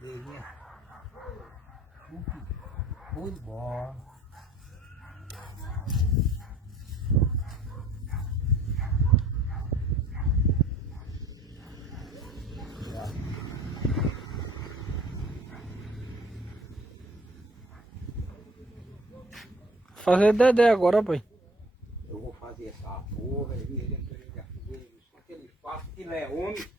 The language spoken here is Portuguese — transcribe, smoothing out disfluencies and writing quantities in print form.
Dele, muito de bola. Fazer dedé agora, pai. Eu vou fazer essa porra, ele aquele fato que ele é homem.